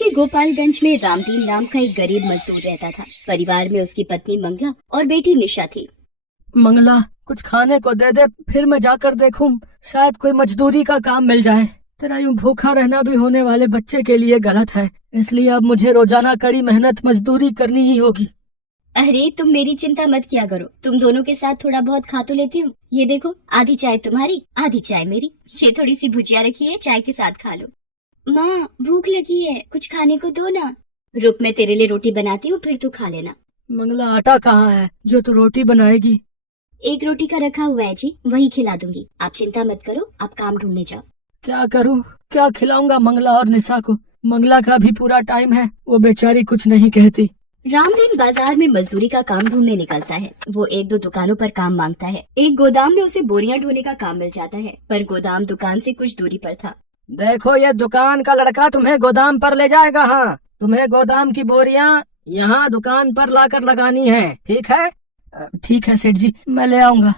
के गोपालगंज में रामदीन नाम का एक गरीब मजदूर रहता था। परिवार में उसकी पत्नी मंगला और बेटी निशा थी। मंगला, कुछ खाने को दे दे, फिर मैं जाकर देखूं, शायद कोई मजदूरी का काम मिल जाए। तेरा यूं भूखा रहना भी होने वाले बच्चे के लिए गलत है, इसलिए अब मुझे रोजाना कड़ी मेहनत मजदूरी करनी ही होगी। अरे तुम मेरी चिंता मत किया करो, तुम दोनों के साथ थोड़ा बहुत खा तो लेती हूँ। ये देखो, आधी चाय तुम्हारी आधी चाय मेरी। ये थोड़ी सी भुजिया रखी है, चाय के साथ खा लो। माँ भूख लगी है, कुछ खाने को दो ना। रुक, मैं तेरे लिए रोटी बनाती हूँ, फिर तू खा लेना। मंगला, आटा कहाँ है जो तू रोटी बनाएगी? एक रोटी का रखा हुआ है जी, वही खिला दूंगी। आप चिंता मत करो, आप काम ढूंढने जाओ। क्या करूँ, क्या खिलाऊंगा मंगला और निशा को? मंगला का भी पूरा टाइम है, वो बेचारी कुछ नहीं कहती। रामदीन बाजार में मजदूरी का काम ढूंढने निकलता है। वो एक दो दुकानों पर काम मांगता है। एक गोदाम में उसे बोरियां ढोने का काम मिल जाता है, पर गोदाम दुकान से कुछ दूरी पर था। देखो, ये दुकान का लड़का तुम्हें गोदाम पर ले जाएगा। हाँ, तुम्हें गोदाम की बोरियां यहाँ दुकान पर लाकर लगानी है, ठीक है? ठीक है सेठ जी, मैं ले आऊंगा।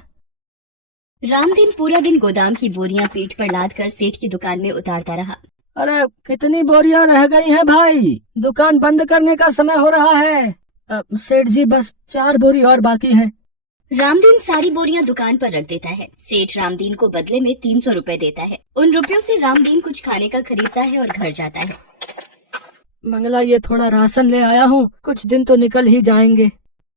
रामदीन पूरा दिन गोदाम की बोरियां पीठ पर लाद कर सेठ की दुकान में उतारता रहा। अरे कितनी बोरियां रह गई हैं भाई, दुकान बंद करने का समय हो रहा है। सेठ जी, बस 4 बोरी और बाकी है। रामदीन सारी बोरियां दुकान पर रख देता है। सेठ रामदीन को बदले में 300 रुपए देता है। उन रुपयों से रामदीन कुछ खाने का खरीदता है और घर जाता है। मंगला, ये थोड़ा राशन ले आया हूँ, कुछ दिन तो निकल ही जाएंगे।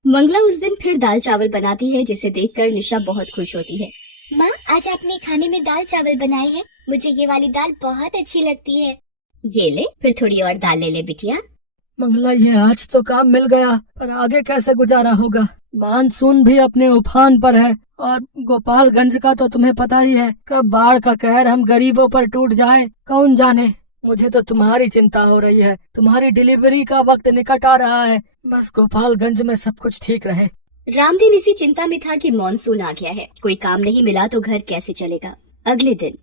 मंगला उस दिन फिर दाल चावल बनाती है, जिसे देखकर निशा बहुत खुश होती है। माँ, आज आपने खाने में दाल चावल बनाए हैं, मुझे ये वाली दाल बहुत अच्छी लगती है। ये ले, फिर थोड़ी और दाल ले ले बिटिया। मंगला, ये आज तो काम मिल गया, पर आगे कैसे गुजारा होगा? मानसून भी अपने उफान पर है और गोपालगंज का तो तुम्हें पता ही है, कब बाढ़ का कहर हम गरीबों पर टूट जाए कौन जाने। मुझे तो तुम्हारी चिंता हो रही है, तुम्हारी डिलीवरी का वक्त निकट आ रहा है, बस गोपालगंज में सब कुछ ठीक रहे। रामदीन इसी चिंता में था कि मॉनसून आ गया है, कोई काम नहीं मिला तो घर कैसे चलेगा। अगले दिन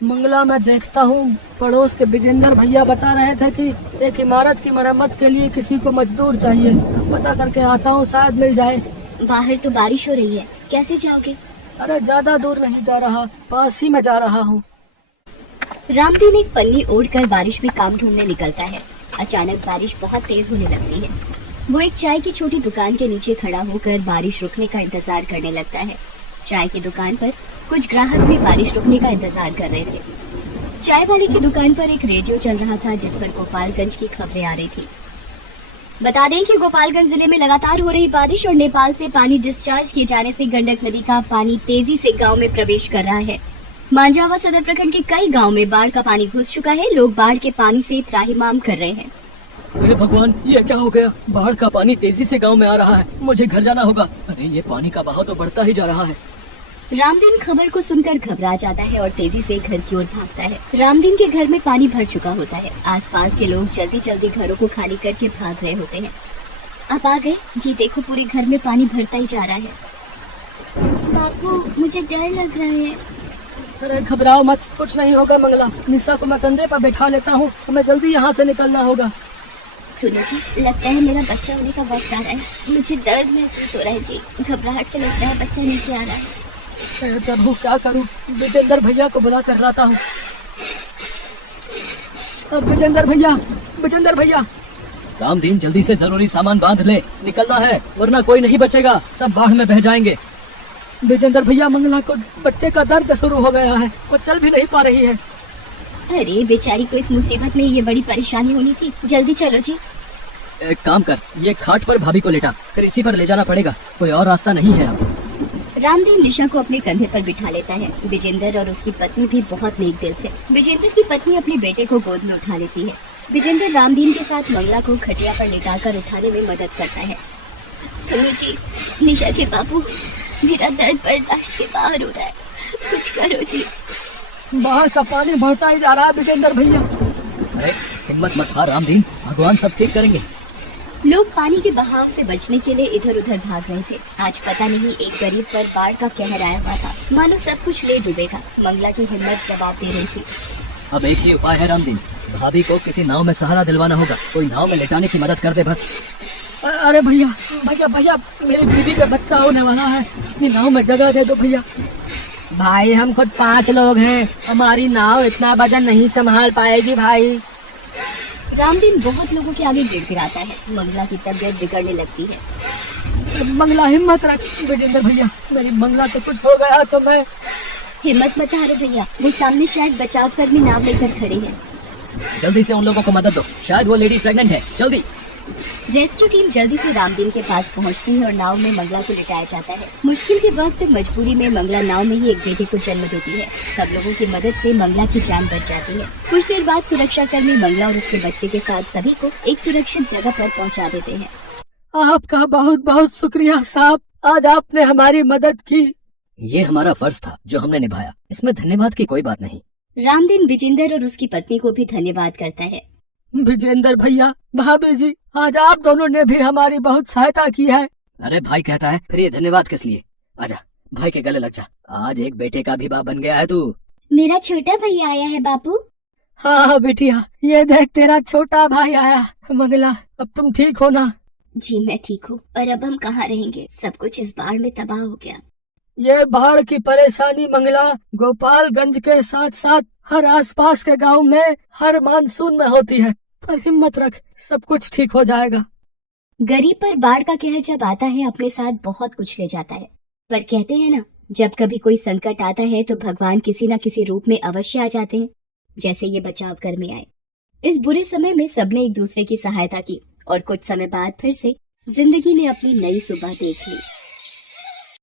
मंगला, मैं देखता हूँ पड़ोस के विजेंद्र भैया बता रहे थे कि एक इमारत की मरम्मत के लिए किसी को मजदूर चाहिए। पता करके आता हूँ, शायद मिल जाए। बाहर तो बारिश हो रही है, कैसे जाओगे? अरे ज्यादा दूर नहीं जा रहा, पास ही में जा रहा हूँ। रामदीन एक पन्नी ओढ़कर बारिश में काम ढूंढने निकलता है। अचानक बारिश बहुत तेज होने लगती है। वो एक चाय की छोटी दुकान के नीचे खड़ा होकर बारिश रुकने का इंतजार करने लगता है। चाय की दुकान पर कुछ ग्राहक भी बारिश रुकने का इंतजार कर रहे थे। चाय वाले की दुकान पर एक रेडियो चल रहा था, जिस पर गोपालगंज की खबरें आ रही थी। बता दें कि गोपालगंज जिले में लगातार हो रही बारिश और नेपाल से पानी डिस्चार्ज किए जाने से गंडक नदी का पानी तेजी से गांव में प्रवेश कर रहा है। मांझावा सदर प्रखंड के कई गांव में बाढ़ का पानी घुस चुका है। लोग बाढ़ के पानी से त्राहिमाम कर रहे हैं। अरे भगवान, ये क्या हो गया? बाढ़ का पानी तेजी से गांव में आ रहा है, मुझे घर जाना होगा। अरे ये पानी का बहाव तो बढ़ता ही जा रहा है। रामदीन खबर को सुनकर घबरा जाता है और तेजी से घर की ओर भागता है। रामदीन के घर में पानी भर चुका होता है। आसपास के लोग जल्दी जल्दी घरों को खाली करके भाग रहे होते हैं। अब आ गए, ये देखो पूरे घर में पानी भरता ही जा रहा है। बापू, मुझे डर लग रहा है। अरे घबराओ मत, कुछ नहीं होगा मंगला। निशा को मैं कंधे पर बैठा लेता हूँ, हमें जल्दी यहाँ से निकलना होगा। सुनो जी, लगता है मेरा बच्चा होने का वक्त आ रहा है। मुझे दर्द महसूस हो रहा है जी, घबराहट से लगता है बच्चा नीचे आ रहा है। प्रभु, क्या करूं? विजेंद्र भैया को बुला कर लाता हूँ। विजेंद्र भैया। रामदीन, जल्दी से जरूरी सामान बांध ले, निकलना है वरना कोई नहीं बचेगा, सब बाढ़ में बह जाएंगे। विजेंद्र भैया, मंगला को बच्चे का दर्द शुरू हो गया है, वो चल भी नहीं पा रही है। अरे बेचारी को इस मुसीबत में ये बड़ी परेशानी होनी थी। जल्दी चलो जी। एक काम कर, ये खाट पर भाभी को लेटा, फिर इसी पर ले जाना पड़ेगा, कोई और रास्ता नहीं है अब। रामदीन निशा को अपने कंधे पर बिठा लेता है। विजेंद्र और उसकी पत्नी भी बहुत नेक दिल थे। विजेंद्र की पत्नी अपने बेटे को गोद में उठा लेती है। विजेंद्र रामदीन के साथ मंगला को खटिया पर लेटाकर उठाने में मदद करता है। सुनो जी, निशा के बाबू, मेरा दर्द बर्दाश्त के बाहर हो रहा है, कुछ करो जी। बाहर का पानी बढ़ता ही जा रहा है विजेंद्र भैया। अरे हिम्मत मत हार रामदीन, भगवान सब ठीक करेंगे। लोग पानी के बहाव से बचने के लिए इधर उधर भाग रहे थे। आज पता नहीं एक गरीब पर बाढ़ का कहर आया हुआ था, मानो सब कुछ ले डूबेगा। मंगला की हिम्मत जवाब दे रही थी। अब एक ही उपाय है रामदीन, भाभी को किसी नाव में सहारा दिलवाना होगा, कोई नाव में लेटाने की मदद कर दे बस। अरे भैया, मेरी बीवी का बच्चा होने वाला है, अपनी नाव में जगह दे दो भैया। भाई हम खुद 5 लोग हैं, हमारी नाव इतना वजन नहीं संभाल पाएगी भाई। रामदीन बहुत लोगों के आगे गिड़गिड़ाता है। मंगला की तबीयत बिगड़ने लगती है। मंगला हिम्मत रख विजेंद्र भैया, मेरी मंगला को कुछ हो गया तो मैं। हिम्मत मत हारो भैया, वो सामने शायद बचाव कर्मी नाव लेकर खड़े हैं। जल्दी से उन लोगों को मदद दो, शायद वो लेडी प्रेग्नेंट है, जल्दी। रेस्क्यू टीम जल्दी से रामदीन के पास पहुंचती है और नाव में मंगला को लिटाया जाता है। मुश्किल के वक्त मजबूरी में मंगला नाव में ही एक बेटे को जन्म देती है। सब लोगों की मदद से मंगला की जान बच जाती है। कुछ देर बाद सुरक्षा कर्मी मंगला और उसके बच्चे के साथ सभी को एक सुरक्षित जगह पर पहुंचा देते हैं। आपका बहुत बहुत शुक्रिया साहब, आज आपने हमारी मदद की। ये हमारा फर्ज था जो हमने निभाया, इसमें धन्यवाद की कोई बात नहीं। रामदीन विजेंद्र और उसकी पत्नी को भी धन्यवाद करता है। विजेंद्र भैया, भाभी जी, आज आप दोनों ने भी हमारी बहुत सहायता की है। अरे भाई कहता है, फिर ये धन्यवाद किस लिए? आजा भाई के गले लग जा, आज एक बेटे का भी बाप बन गया है तू। मेरा छोटा भैया आया है बापू। हाँ बिटिया, ये देख तेरा छोटा भाई आया। मंगला, अब तुम ठीक हो ना? जी मैं ठीक हूँ, और अब हम कहाँ रहेंगे? सब कुछ इस बाढ़ में तबाह हो गया। ये बाढ़ की परेशानी मंगला गोपालगंज के साथ साथ हर आसपास के गांव में हर मानसून में होती है, पर हिम्मत रख, सब कुछ ठीक हो जाएगा। गरीब पर बाढ़ का कहर जब आता है अपने साथ बहुत कुछ ले जाता है, पर कहते हैं ना, जब कभी कोई संकट आता है तो भगवान किसी न किसी रूप में अवश्य आ जाते हैं, जैसे ये बचाव कर्मी आए। इस बुरे समय में सबने एक दूसरे की सहायता की और कुछ समय बाद फिर से जिंदगी ने अपनी नई सुबह देख ली।